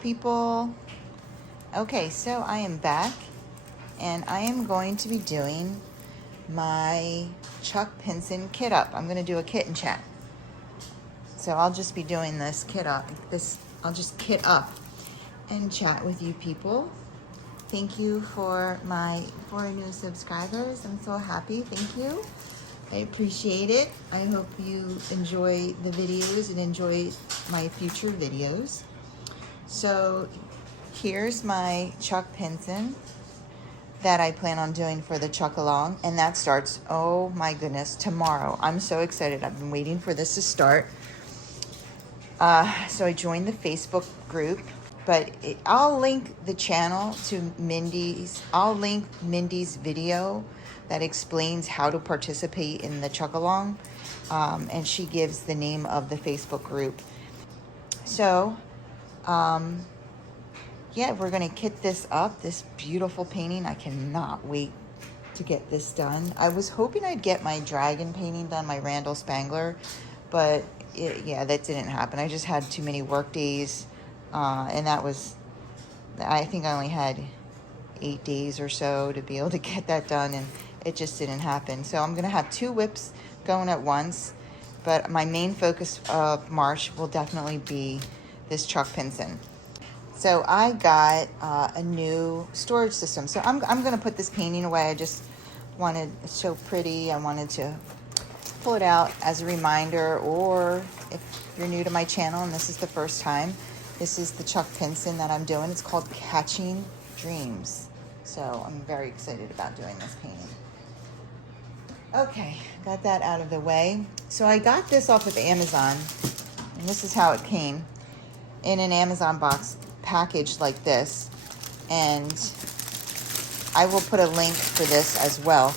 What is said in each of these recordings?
people. Okay, so I am back and I am going to be doing my Chuck Pinson kit up. I'm going to do a kit and chat. So I'll just be doing this kit up. I'll just kit up and chat with you people. Thank you for my 4 new subscribers. I'm so happy. Thank you. I appreciate it. I hope you enjoy the videos and enjoy my future videos. So here's my Chuck Pinson that I plan on doing for the Chuck Along, and that starts, oh my goodness, tomorrow. I'm so excited. I've been waiting for this to start. So I joined the Facebook group, but I'll link the channel to Mindy's. I'll link Mindy's video that explains how to participate in the Chuck Along, and she gives the name of the Facebook group. So, yeah, we're gonna kit this up, this beautiful painting. I cannot wait to get this done. I was hoping I'd get my dragon painting done, my Randall Spangler, but yeah, that didn't happen. I just had too many work days, and I think I only had 8 days or so to be able to get that done, and it just didn't happen. So I'm gonna have 2 whips going at once, but my main focus of March will definitely be this Chuck Pinson. So I got a new storage system. So I'm gonna put this painting away. I just wanted, it's so pretty. I wanted to pull it out as a reminder, or if you're new to my channel and this is the first time, this is the Chuck Pinson that I'm doing. It's called Catching Dreams. So I'm very excited about doing this painting. Okay, got that out of the way. So I got this off of Amazon, and this is how it came in an Amazon box packaged like this, and I will put a link for this as well.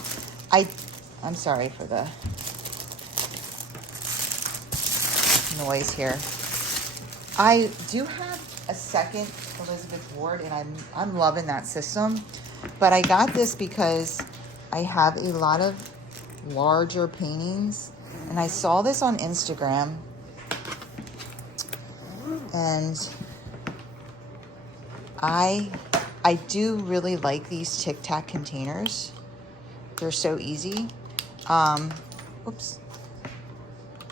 I'm sorry for the noise here. I do have a second Elizabeth Ward, and I'm loving that system, but I got this because I have a lot of larger paintings, and I saw this on Instagram, and I do really like these Tic Tac containers. They're so easy. Oops.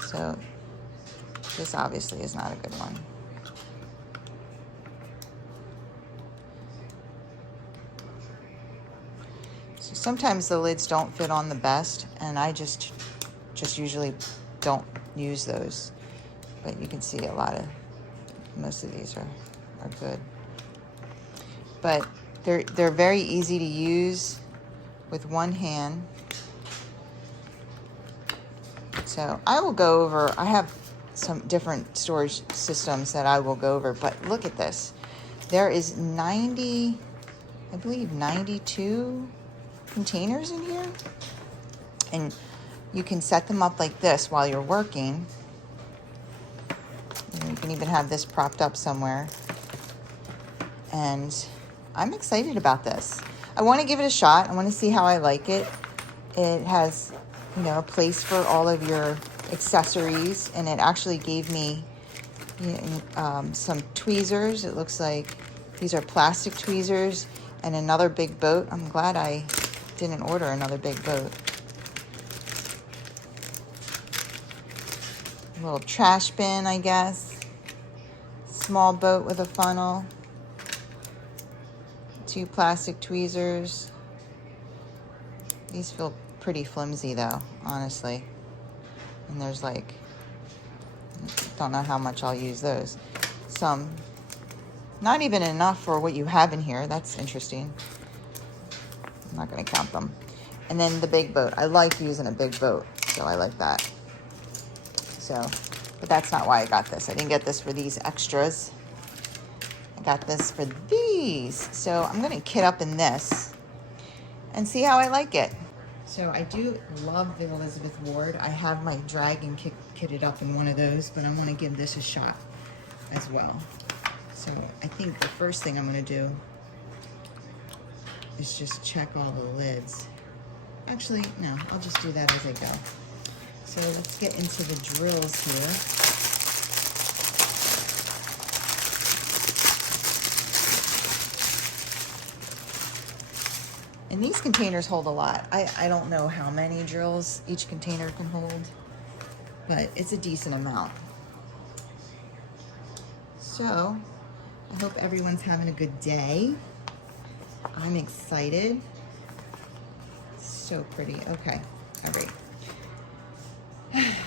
So this obviously is not a good one. So sometimes the lids don't fit on the best, and I just usually don't use those. But you can see most of these are good. But they're very easy to use with one hand. So I will go over, I have some different storage systems that I will go over, but look at this. There is 92 containers in here. And you can set them up like this while you're working. And you can even have this propped up somewhere. And I'm excited about this. I want to give it a shot. I want to see how I like it. It has, a place for all of your accessories, and it actually gave me some tweezers. It looks like these are plastic tweezers, and another big boat. I'm glad I didn't order another big boat. A little trash bin, I guess. Small boat with a funnel. 2 plastic tweezers. These feel pretty flimsy though, honestly. And there's don't know how much I'll use those. Some, not even enough for what you have in here. That's interesting. I'm not gonna count them. And then the big boat. I like using a big boat, so I like that. So, but that's not why I got this. I didn't get this for these extras. I got this for these. So I'm gonna kit up in this and see how I like it. So I do love the Elizabeth Ward. I have my dragon kitted up in one of those, but I want to give this a shot as well. So I think the first thing I'm going to do is just check all the lids. Actually, no, I'll just do that as I go. So let's get into the drills here. And these containers hold a lot. I don't know how many drills each container can hold, but it's a decent amount. So I hope everyone's having a good day. I'm excited. So pretty. Okay, all right.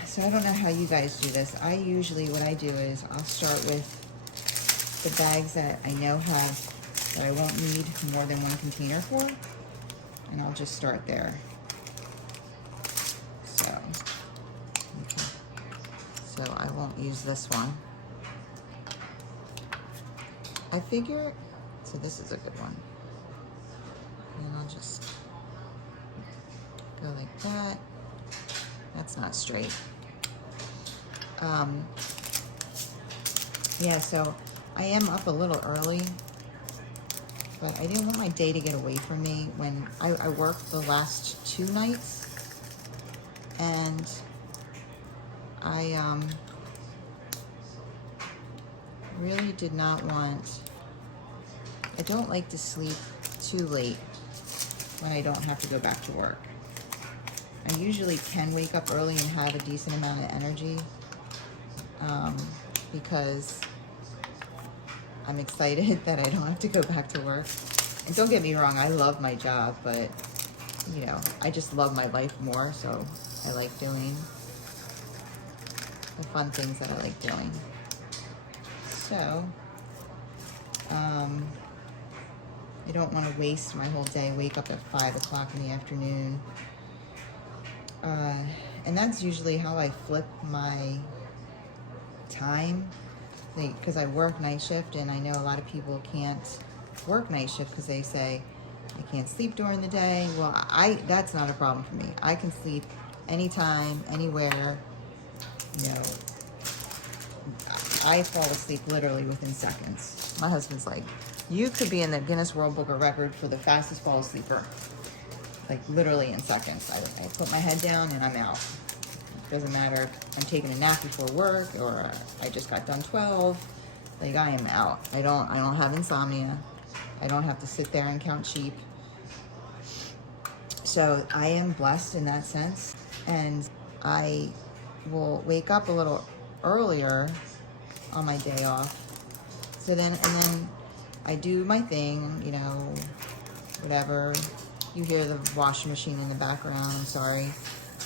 So I don't know how you guys do this. I usually, what I do is I'll start with the bags that I know that I won't need more than one container for, and I'll just start there. So, okay. So I won't use this one. I figure, so this is a good one. And I'll just go like that. That's not straight. Yeah, so I am up a little early, but I didn't want my day to get away from me when I worked the last 2 nights, and I really did not want, I don't like to sleep too late when I don't have to go back to work. I usually can wake up early and have a decent amount of energy because I'm excited that I don't have to go back to work. And don't get me wrong, I love my job, but you know, I just love my life more, so I like doing the fun things that I like doing. So, I don't want to waste my whole day, wake up at 5 o'clock in the afternoon. And that's usually how I flip my time, because I work night shift, and I know a lot of people can't work night shift because they say, I can't sleep during the day. Well, that's not a problem for me. I can sleep anytime, anywhere. You know, I fall asleep literally within seconds. My husband's like, you could be in the Guinness World Book of Record for the fastest fall asleeper. Like literally in seconds. I put my head down and I'm out. Doesn't matter if I'm taking a nap before work or I just got done 12. Like I am out. I don't have insomnia. I don't have to sit there and count sheep. So I am blessed in that sense. And I will wake up a little earlier on my day off. So then, and then I do my thing, you know, whatever. You hear the washing machine in the background, I'm sorry.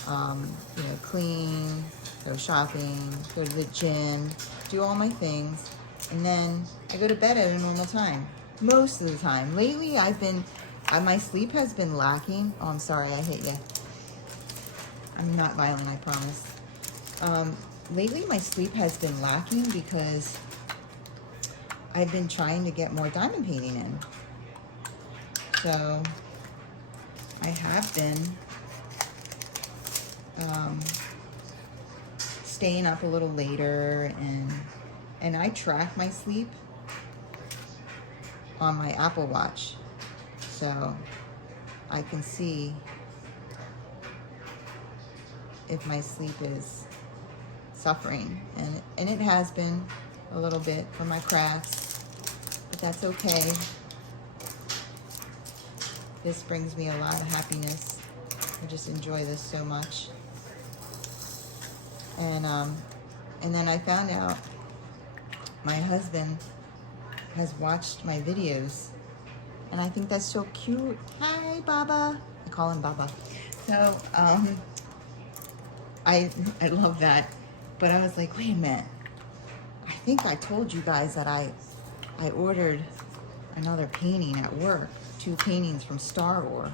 You know, clean, go shopping, go to the gym, do all my things. And then I go to bed at a normal time, most of the time. Lately, my sleep has been lacking. Oh, I'm sorry, I hit you. I'm not violent, I promise. Lately, my sleep has been lacking because I've been trying to get more diamond painting in. So I have been staying up a little later, and I track my sleep on my Apple Watch, so I can see if my sleep is suffering, and it has been a little bit for my crafts, but that's okay. This brings me a lot of happiness. I just enjoy this so much. And then I found out my husband has watched my videos, and I think that's so cute. Hi, Baba. I call him Baba. So, I love that. But I was like, wait a minute. I think I told you guys that I ordered another painting at work, 2 paintings from Star Wars,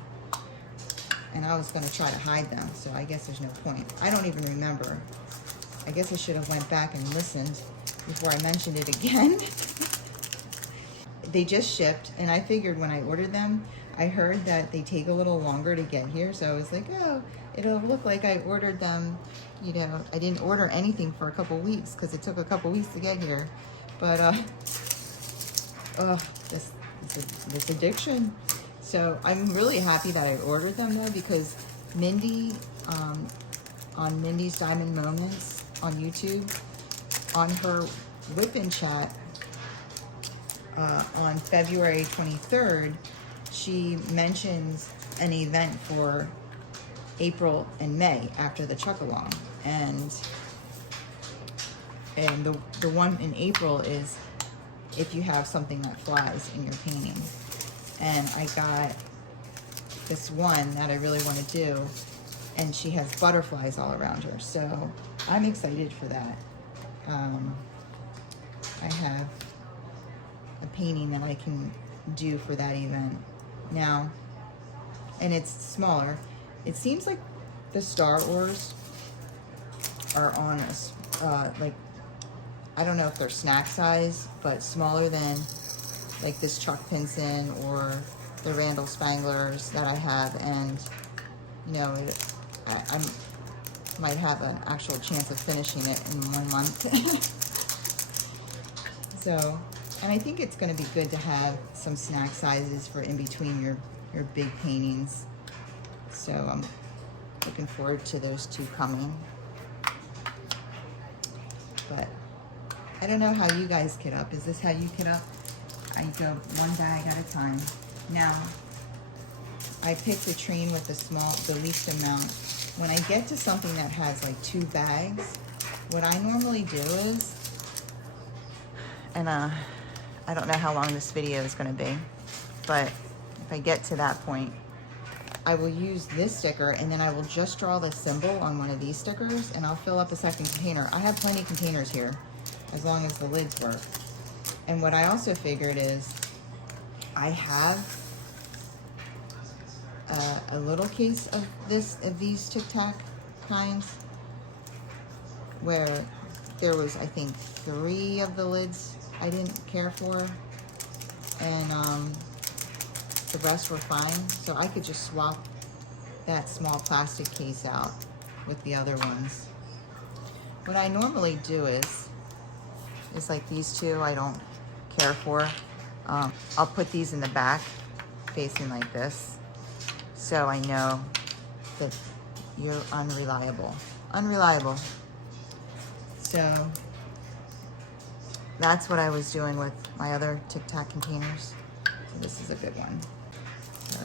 and I was going to try to hide them, so I guess there's no point. I don't even remember. I guess I should have went back and listened before I mentioned it again. They just shipped, and I figured when I ordered them, I heard that they take a little longer to get here, so I was like, oh, it'll look like I ordered them, you know, I didn't order anything for a couple weeks because it took a couple weeks to get here. But, this addiction. So I'm really happy that I ordered them though, because Mindy, on Mindy's Diamond Moments on YouTube, on her whip-in chat on February 23rd, she mentions an event for April and May after the chuck-along, and the one in April is if you have something that flies in your painting. And I got this one that I really want to do, and she has butterflies all around her, so I'm excited for that. I have a painting that I can do for that event now, and it's smaller. It seems like the Star Wars are on a, like, I don't know if they're snack size, but smaller than like this Chuck Pinson or the Randall Spanglers that I have, and you know, I might have an actual chance of finishing it in 1 month. So, and I think it's going to be good to have some snack sizes for in between your big paintings. So I'm looking forward to those two coming. But I don't know how you guys kit up. Is this how you kit up? I go one bag at a time. Now, I pick the train with the least amount. When I get to something that has like 2 bags, what I normally do is, and I don't know how long this video is going to be, but if I get to that point, I will use this sticker, and then I will just draw the symbol on one of these stickers, and I'll fill up a second container. I have plenty of containers here, as long as the lids work. And what I also figured is, I have a little case of these Tic Tac kinds, where there was, I think, 3 of the lids I didn't care for, and the rest were fine. So I could just swap that small plastic case out with the other ones. What I normally do is like these 2 I don't care for. I'll put these in the back facing like this, so I know that you're unreliable. So that's what I was doing with my other Tic Tac containers. So this is a good one. So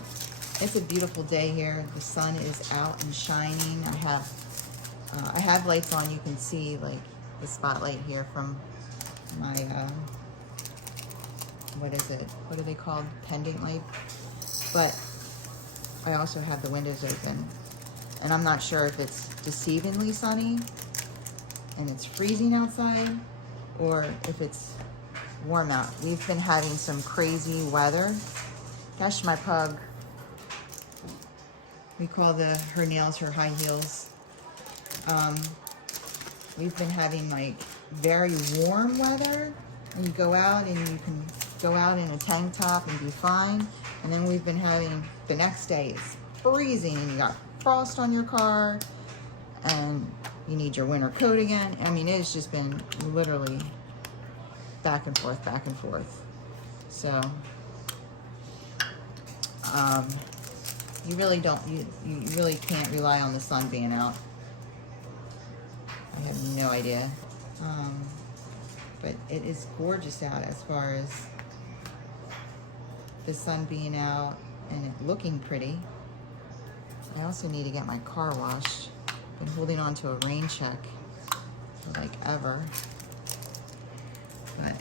it's a beautiful day here. The sun is out and shining. I have lights on. You can see like the spotlight here from my what is it? What are they called? Pendant light. But I also have the windows open, and I'm not sure if it's deceivingly sunny and it's freezing outside, or if it's warm out. We've been having some crazy weather. Gosh, my pug. We call her nails her high heels. We've been having like very warm weather, and you go out and you can go out in a tank top and be fine. And then we've been having, the next day it's freezing and you got frost on your car and you need your winter coat again. I mean, it's just been literally back and forth, back and forth. So, you really don't, you really can't rely on the sun being out. I have no idea. But it is gorgeous out as far as the sun being out and it looking pretty. I also need to get my car washed. Been holding on to a rain check for like ever. But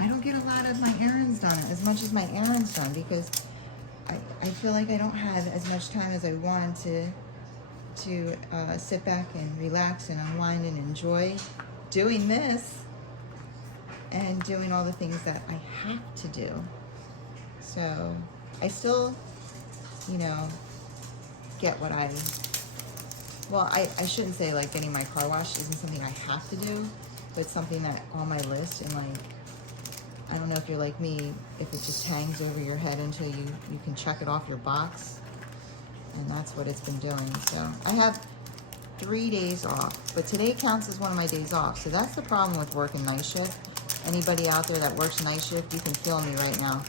I don't get a lot of my errands done, as much as my errands done, because I feel like I don't have as much time as I want to sit back and relax and unwind and enjoy doing this and doing all the things that I have to do. So I still, you know, get what well, I shouldn't say like getting my car washed isn't something I have to do, but it's something that on my list. And like, I don't know if you're like me, if it just hangs over your head until you can check it off your box. And that's what it's been doing. So I have 3 days off, but today counts as one of my days off. So that's the problem with working night shift. Anybody out there that works night shift, you can feel me right now.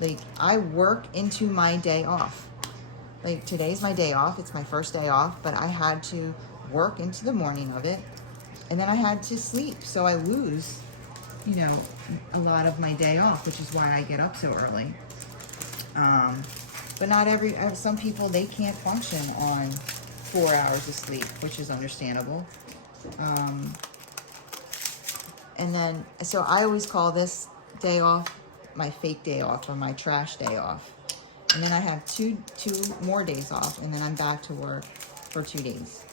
Like, I work into my day off. Like, today's my day off. It's my first day off, but I had to work into the morning of it, and then I had to sleep. So I lose, you know, a lot of my day off, which is why I get up so early. But not some people, they can't function on 4 hours of sleep, which is understandable. And then, so I always call this day off my fake day off, or my trash day off. And then I have two more days off, and then I'm back to work for 2 days.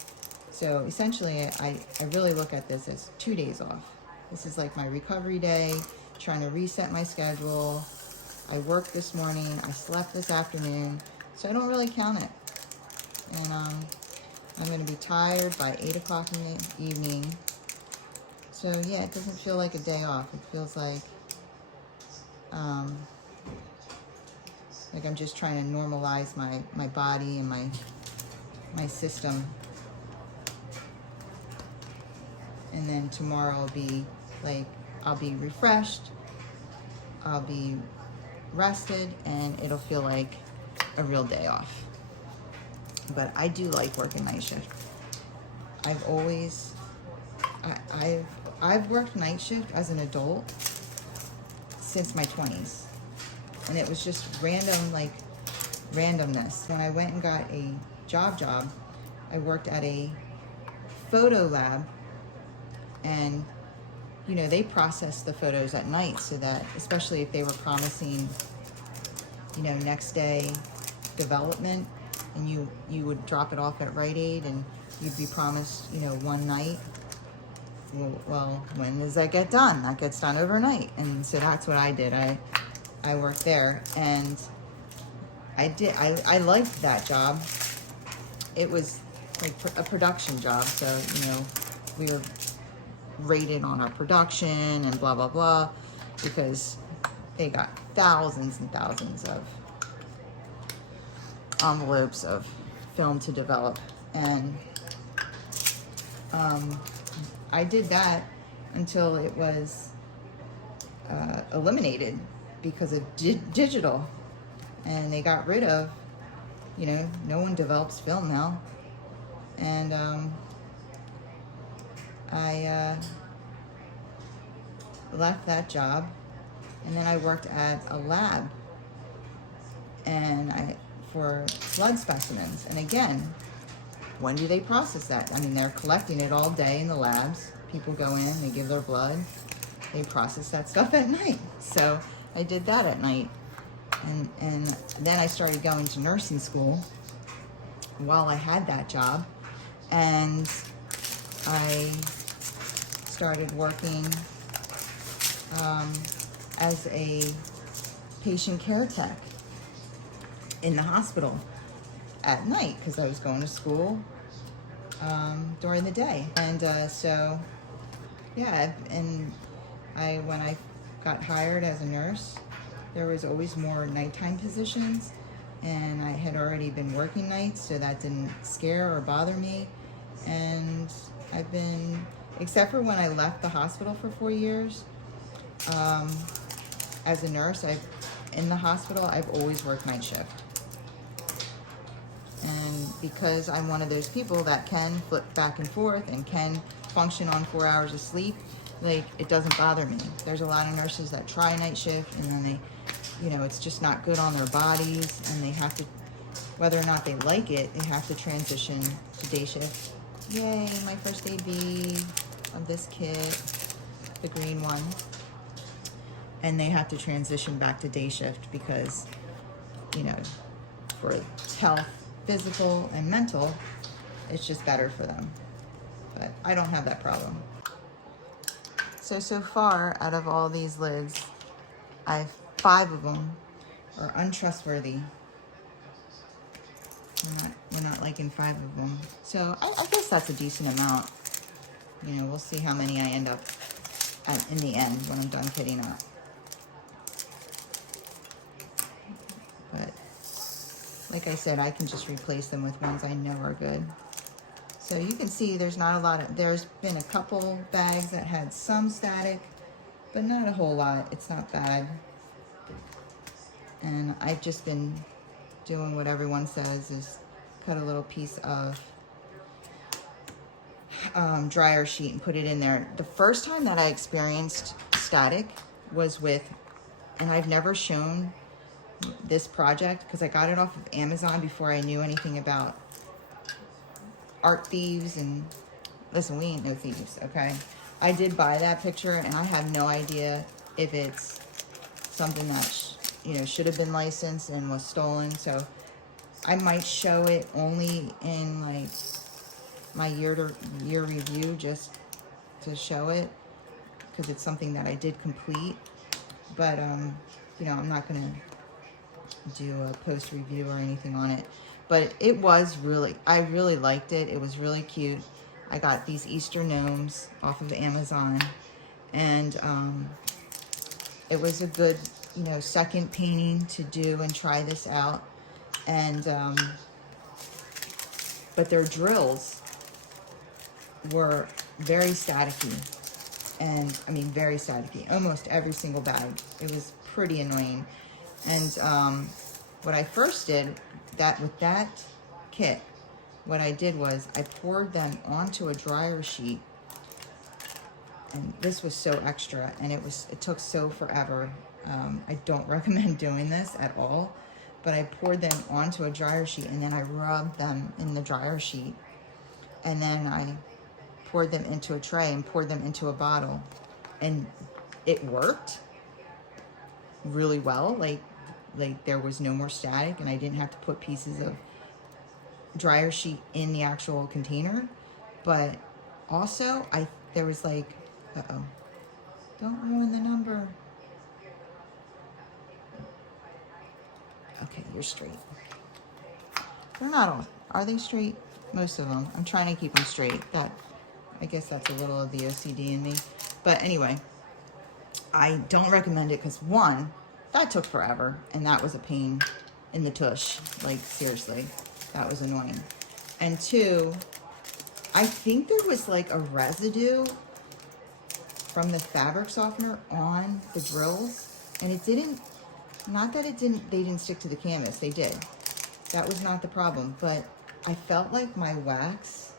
So essentially, I really look at this as 2 days off. This is like my recovery day, trying to reset my schedule. I worked this morning, I slept this afternoon, so I don't really count it. And I'm gonna be tired by 8 o'clock in the evening. So yeah, it doesn't feel like a day off. It feels like I'm just trying to normalize my body and my system. And then tomorrow will be like, I'll be refreshed, I'll be rested, and it'll feel like a real day off. But I do like working night shift. I've worked night shift as an adult since my 20s. And it was just randomness. When I went and got a job, I worked at a photo lab, and you know, they process the photos at night, so that, especially if they were promising, you know, next day development, and you would drop it off at Rite Aid and you'd be promised, you know, one night. Well, when does that get done? That gets done overnight. And so that's what I did. I worked there, and I liked that job. It was like a production job, so, you know, we were rated on our production and blah, blah, blah, because they got thousands and thousands of envelopes of film to develop. And I did that until it was eliminated because of digital, and they got rid of, you know, no one develops film now. And I left that job, and then I worked at a lab, and for blood specimens. And again, when do they process that? I mean, they're collecting it all day in the labs. People go in, they give their blood, they process that stuff at night. So I did that at night. And then I started going to nursing school while I had that job. And I started working as a patient care tech in the hospital at night, because I was going to school during the day. And so, yeah, and when I got hired as a nurse, there was always more nighttime positions, and I had already been working nights, so that didn't scare or bother me. And I've been, except for when I left the hospital for 4 years, as a nurse, in the hospital, I've always worked night shift. And because I'm one of those people that can flip back and forth and can function on 4 hours of sleep, like, it doesn't bother me. There's a lot of nurses that try night shift, and then they, you know, it's just not good on their bodies, and they have to, whether or not they like it, they have to transition to day shift. Yay, my first AB of this kit, the green one. And they have to transition back to day shift because, you know, for health, physical and mental, it's just better for them. But I don't have that problem. So far, out of all these lids, 5 of them are untrustworthy. We're not liking 5 of them. So I guess that's a decent amount. You know, we'll see how many I end up at in the end when I'm done kitting up. But like I said, I can just replace them with ones I know are good. So you can see there's not a lot of, there's been a couple bags that had some static, but not a whole lot. It's not bad. And I've just been doing what everyone says, is cut a little piece of dryer sheet and put it in there. The first time that I experienced static was with, and I've never shown this project because I got it off of Amazon before I knew anything about art thieves. And listen, we ain't no thieves, okay? I did buy that picture, and I have no idea if it's something that should have been licensed and was stolen. So I might show it only in like my year review, just to show it, because it's something that I did complete. But I'm not gonna do a post review or anything on it. But it was I really liked it. It was really cute. I got these Easter gnomes off of Amazon, and it was a good, second painting to do and try this out. And but their drills were very staticky, and I mean very staticky. Almost every single bag. It was pretty annoying. And what I first did with that kit, what I did was I poured them onto a dryer sheet, and this was so extra, and it took so forever. I don't recommend doing this at all, but I poured them onto a dryer sheet, and then I rubbed them in the dryer sheet, and then I poured them into a tray and poured them into a bottle, and it worked really well. Like there was no more static, and I didn't have to put pieces of dryer sheet in the actual container. But also there was like, don't ruin the number. Okay, you're straight. They're not all, are they straight? Most of them. I'm trying to keep them straight. I guess that's a little of the OCD in me. But anyway, I don't recommend it because, one, that took forever, and that was a pain in the tush. Like, seriously, that was annoying. And two, I think there was like a residue from the fabric softener on the drills, and it didn't, not that it didn't, they didn't stick to the canvas, they did. That was not the problem, but I felt like my wax,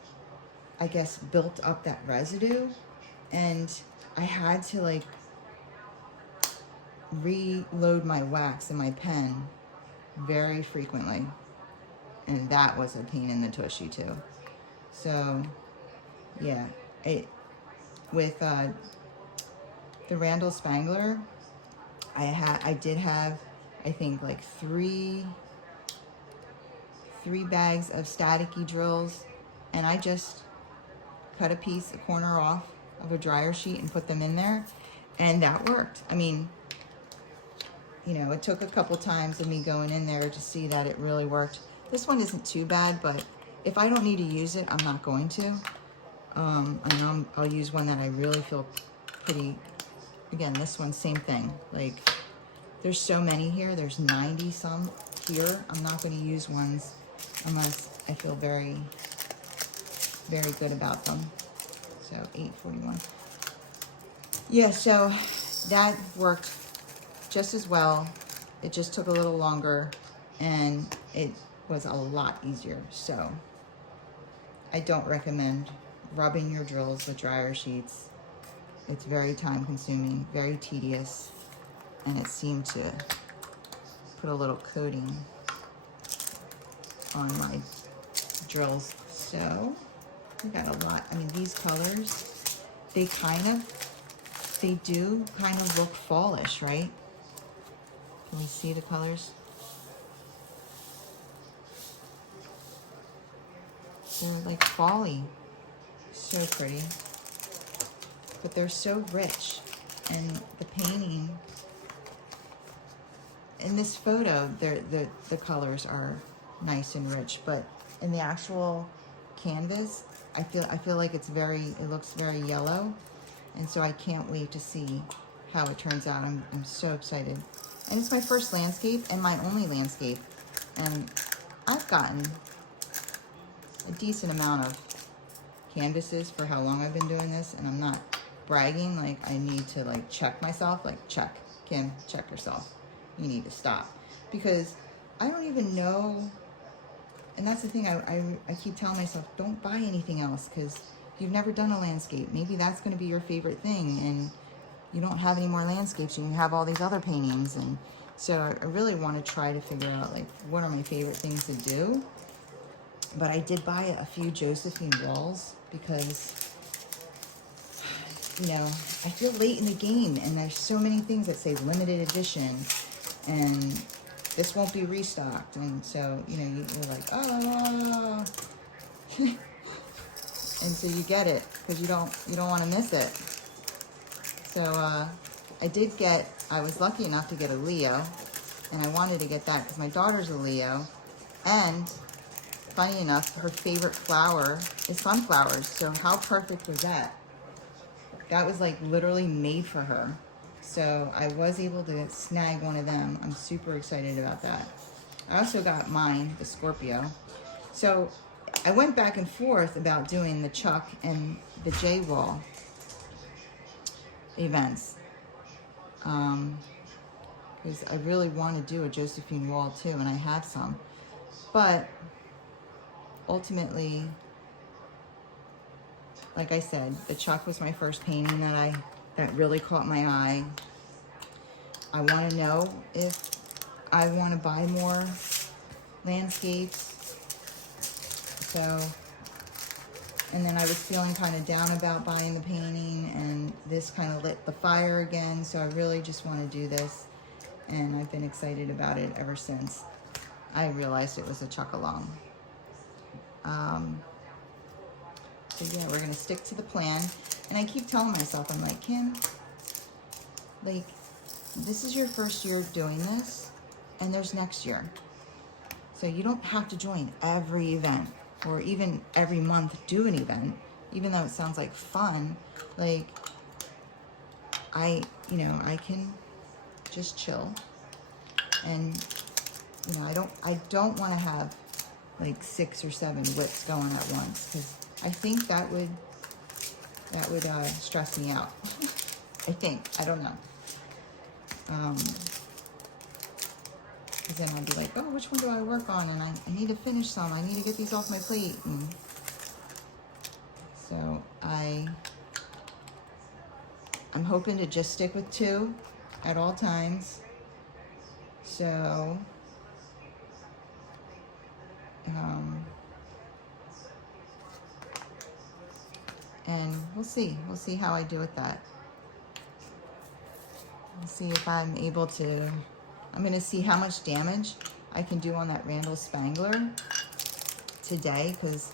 I guess, built up that residue, and I had to like reload my wax in my pen very frequently, and that was a pain in the tushy too. So yeah, with the Randall Spangler, I did have, I think, like three bags of staticky drills, and I just cut a corner off of a dryer sheet and put them in there, and that worked. I mean, it took a couple times of me going in there to see that it really worked. This one isn't too bad, but if I don't need to use it, I'm not going to. And I'll use one that I really feel pretty. Again, this one, same thing. Like, there's so many here. There's 90 some here. I'm not going to use ones unless I feel very, very good about them. So 841. Yeah, so that worked just as well. It just took a little longer, and it was a lot easier. So I don't recommend rubbing your drills with dryer sheets. It's very time consuming, very tedious, and it seemed to put a little coating on my drills. So we got a lot. I mean, these colors, they do kind of look fallish, right? Can we see the colors? They're like folly. So pretty. But they're so rich. And the painting, in this photo, the colors are nice and rich, but in the actual canvas, I feel like it looks very yellow, and so I can't wait to see how it turns out. I'm so excited. And it's my first landscape and my only landscape, and I've gotten a decent amount of canvases for how long I've been doing this, and I'm not bragging. Like, I need to like check myself, like, check, Kim, check yourself. You need to stop, because I don't even know. And that's the thing, I keep telling myself, don't buy anything else, because you've never done a landscape. Maybe that's going to be your favorite thing, and you don't have any more landscapes, and you have all these other paintings, and So I really want to try to figure out like what are my favorite things to do. But I did buy a few Josephine walls because, you know, I feel late in the game and there's so many things that say limited edition and this won't be restocked. And so, you know, you're like, oh, and so you get it because you don't want to miss it. So I was lucky enough to get a Leo, and I wanted to get that because my daughter's a Leo, and funny enough, her favorite flower is sunflowers. So how perfect was that? That was like literally made for her. So I was able to snag one of them. I'm super excited about that. I also got mine, the Scorpio. So I went back and forth about doing the Chuck and the J wall events. Because I really want to do a Josephine wall too, and I have some. But ultimately, like I said, the Chuck was my first painting that really caught my eye. I want to know if I want to buy more landscapes. So, and then I was feeling kind of down about buying the painting, and this kind of lit the fire again. So I really just want to do this, and I've been excited about it ever since I realized it was a Chuck-along. So yeah, we're gonna stick to the plan. And I keep telling myself, I'm like, Kim, like, this is your first year doing this, and there's next year. So you don't have to join every event, or even every month do an event, even though it sounds like fun. Like, I can just chill. And, you know, I don't want to have like 6 or 7 whips going at once, because I think that would stress me out. I think, I don't know. Because then I'd be like, oh, which one do I work on? And I need to finish some. I need to get these off my plate. And so I'm hoping to just stick with 2 at all times. So, and we'll see how I do with that. We'll see if I'm able to, I'm gonna see how much damage I can do on that Randall Spangler today, because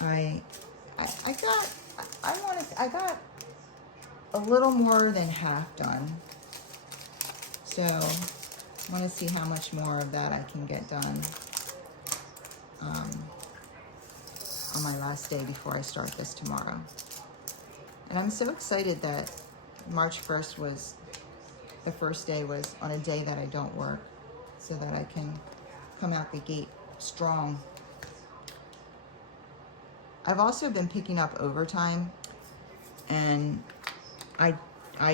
I got a little more than half done. So I want to see how much more of that I can get done on my last day before I start this tomorrow. And I'm so excited that March 1st was, the first day was on a day that I don't work, so that I can come out the gate strong. I've also been picking up overtime, and I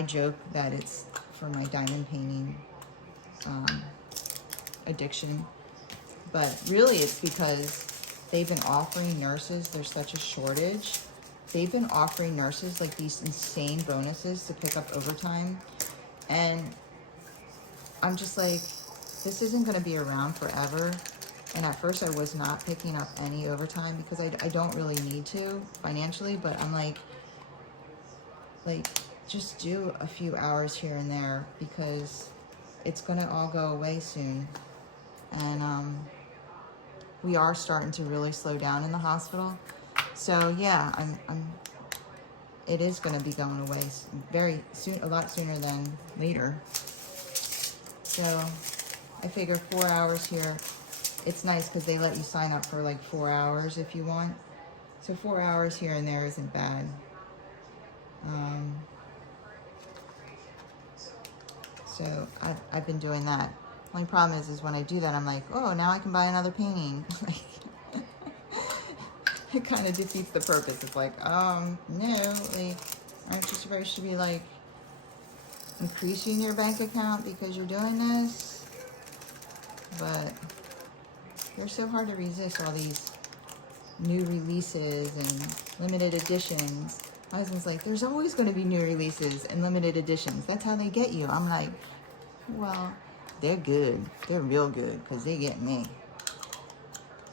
joke that it's for my diamond painting addiction, but really it's because they've been offering nurses, there's such a shortage, they've been offering nurses like these insane bonuses to pick up overtime, and I'm just like, this isn't going to be around forever. And at first I was not picking up any overtime because I don't really need to financially, but I'm like just do a few hours here and there, because it's going to all go away soon. And we are starting to really slow down in the hospital. So yeah, it is going to be going away very soon, a lot sooner than later. So I figure 4 hours here. It's nice because they let you sign up for like 4 hours if you want. So 4 hours here and there isn't bad. So I've been doing that. Only problem is when I do that, I'm like, oh, now I can buy another painting. It kind of defeats the purpose. It's like, no, like, aren't you supposed to be like increasing your bank account because you're doing this? But they're so hard to resist, all these new releases and limited editions. My husband's like, there's always going to be new releases and limited editions. That's how they get you. I'm like, well, they're good. They're real good because they get me.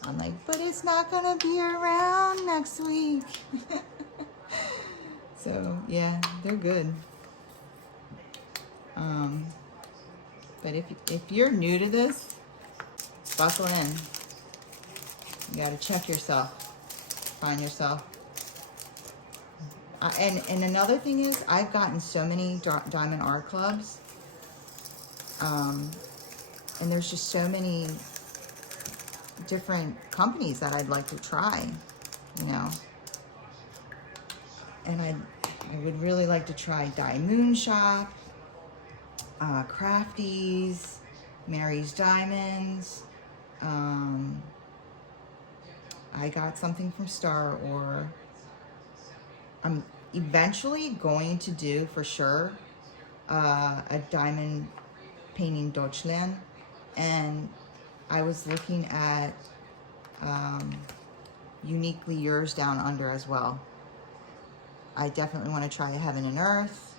I'm like, but it's not gonna be around next week. So yeah, they're good. But if you're new to this, buckle in. You gotta check yourself, find yourself. And another thing is, I've gotten so many diamond art clubs, and there's just so many different companies that I'd like to try, you know. And I would really like to try Die Moon Shop, Crafties, Mary's Diamonds. I got something from Star Or. I'm eventually going to do, for sure, a diamond painting Deutschland. And I was looking at Uniquely Yours Down Under as well. I definitely want to try Heaven and Earth.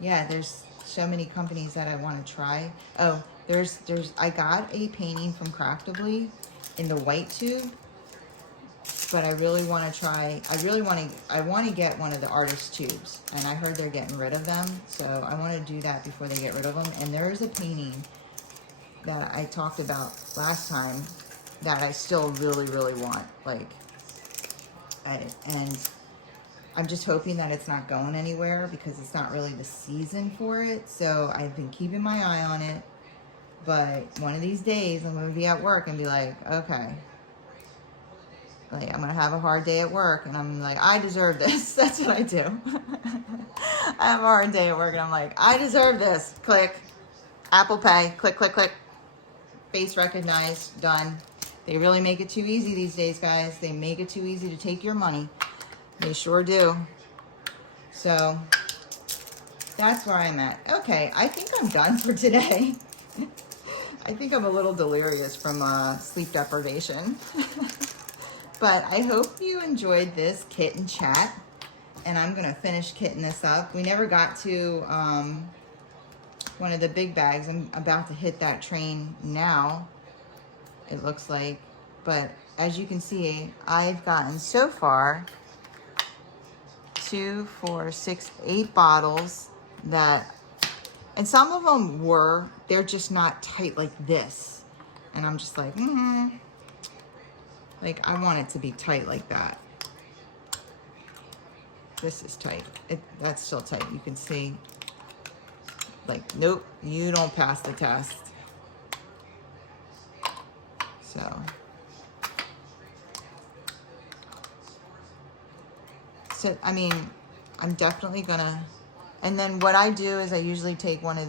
Yeah, there's so many companies that I want to try. Oh, I got a painting from Craftably in the white tube, but I really want to try, I want to get one of the artist tubes, and I heard they're getting rid of them, so I want to do that before they get rid of them. And there is a painting that I talked about last time that I still really, really want, like, and I'm just hoping that it's not going anywhere because it's not really the season for it. So I've been keeping my eye on it. But one of these days I'm going to be at work and be like, okay. Like, I'm going to have a hard day at work and I'm like, I deserve this. That's what I do. I have a hard day at work and I'm like, I deserve this. Click. Apple Pay. Click, click, click. Face recognized. Done. They really make it too easy these days, guys. They make it too easy to take your money. They sure do. So that's where I'm at. Okay, I think I'm done for today. I think I'm a little delirious from sleep deprivation. But I hope you enjoyed this kitten chat. And I'm going to finish kitting this up. We never got to one of the big bags. I'm about to hit that train now, it looks like. But as you can see, I've gotten so far 2, 4, 6, 8 bottles that, and some of them they're just not tight like this. And I'm just like, like, I want it to be tight like that. This is tight. That's still tight. You can see, like, nope, you don't pass the test. So, I mean, I'm definitely gonna, and then what I do is I usually take one of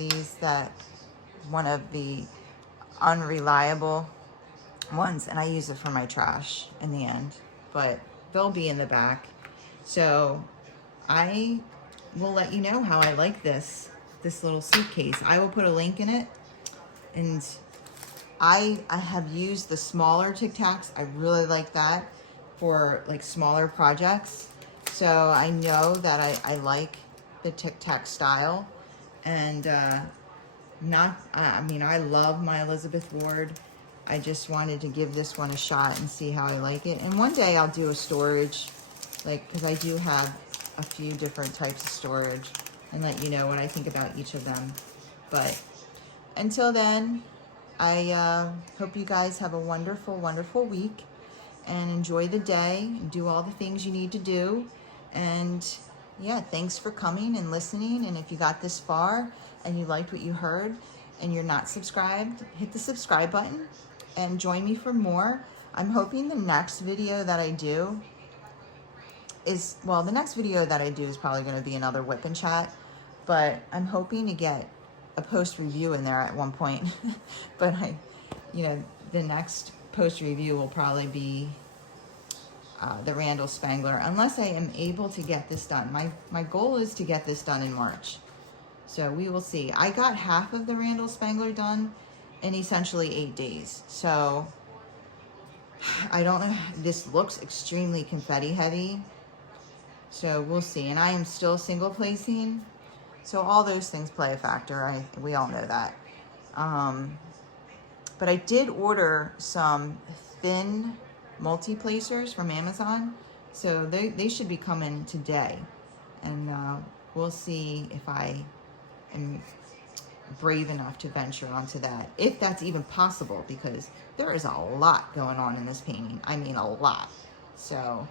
the unreliable ones, and I use it for my trash in the end, but they'll be in the back. So I will let you know how I like this little suitcase. I will put a link in it, and I have used the smaller Tic Tacs. I really like that for like smaller projects. So I know that I like the Tic Tac style, and I mean, I love my Elizabeth Ward. I just wanted to give this one a shot and see how I like it. And one day I'll do a storage, like, because I do have a few different types of storage, and let you know what I think about each of them. But until then, I hope you guys have a wonderful, wonderful week, and enjoy the day and do all the things you need to do. And yeah, thanks for coming and listening. And if you got this far and you liked what you heard and you're not subscribed, hit the subscribe button and join me for more. I'm hoping the next video that I do is, well, the next video that I do is probably going to be another whip and chat, but I'm hoping to get a post review in there at one point. But the next post review will probably be the Randall Spangler, unless I am able to get this done. My goal is to get this done in March, so we will see. I got half of the Randall Spangler done in essentially 8 days, so I don't know. This looks extremely confetti heavy, so we'll see. And I am still single placing, So all those things play a factor. We all know that. But I did order some thin multi-placers from Amazon. So they should be coming today. And we'll see if I am brave enough to venture onto that, if that's even possible, because there is a lot going on in this painting. I mean, a lot. So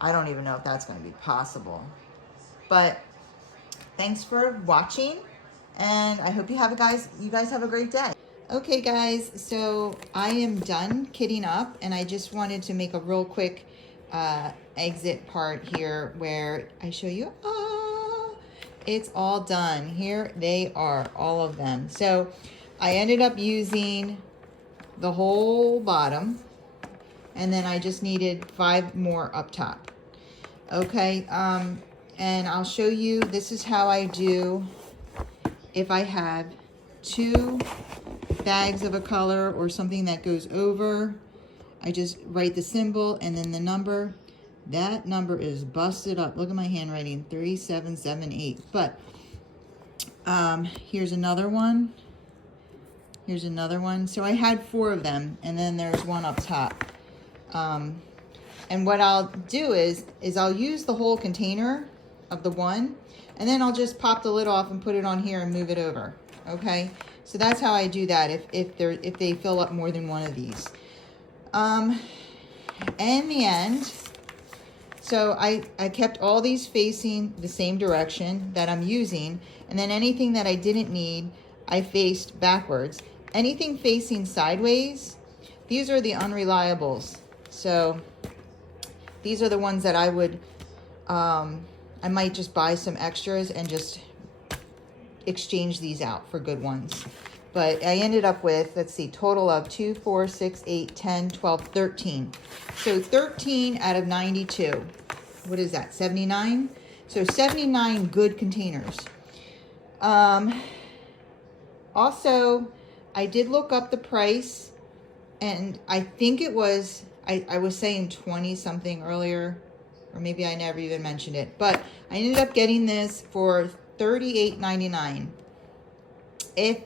I don't even know if that's going to be possible. But thanks for watching, and I hope you guys have a great day. Okay guys, so I am done kitting up, and I just wanted to make a real quick exit part here where I show you, it's all done. Here they are, all of them. So I ended up using the whole bottom, and then I just needed 5 more up top. Okay, and I'll show you, this is how I do if I have 2 bags of a color or something that goes over. I just write the symbol and then the number. That number is busted up. Look at my handwriting, 3778. But here's another one. Here's another one. So I had 4 of them, and then there's one up top. And what I'll do is I'll use the whole container of the one, and then I'll just pop the lid off and put it on here and move it over. Okay, so that's how I do that if they fill up more than one of these. In the end, so I kept all these facing the same direction that I'm using, and then anything that I didn't need, I faced backwards. Anything facing sideways, these are the unreliables. So these are the ones that I would, I might just buy some extras and just exchange these out for good ones. But I ended up with, let's see, total of 2, 4, 6, 8, 10, 12, 13. So 13 out of 92. What is that, 79? So 79 good containers. Also, I did look up the price, and I think it was, I was saying 20 something earlier, or maybe I never even mentioned it, but I ended up getting this for $38.99. If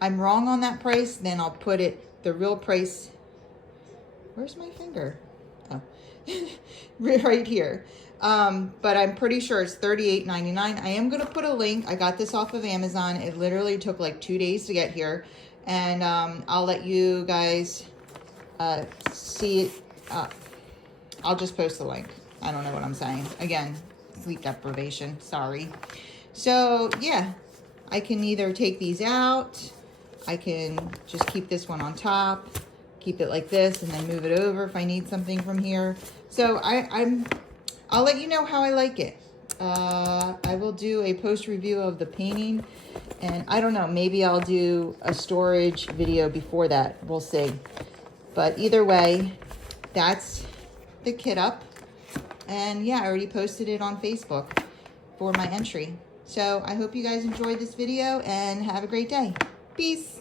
I'm wrong on that price, then I'll put it, the real price, where's my finger? Oh, right here. But I'm pretty sure it's $38.99. I am going to put a link. I got this off of Amazon. It literally took like 2 days to get here. And I'll let you guys see it. I'll just post the link. I don't know what I'm saying. Again, sleep deprivation. Sorry. So, yeah. I can either take these out. I can just keep this one on top. Keep it like this and then move it over if I need something from here. So, I'll let you know how I like it. I will do a post review of the painting, and I don't know, maybe I'll do a storage video before that. We'll see. But either way, that's the kit up. And yeah, I already posted it on Facebook for my entry. So I hope you guys enjoyed this video and have a great day. Peace.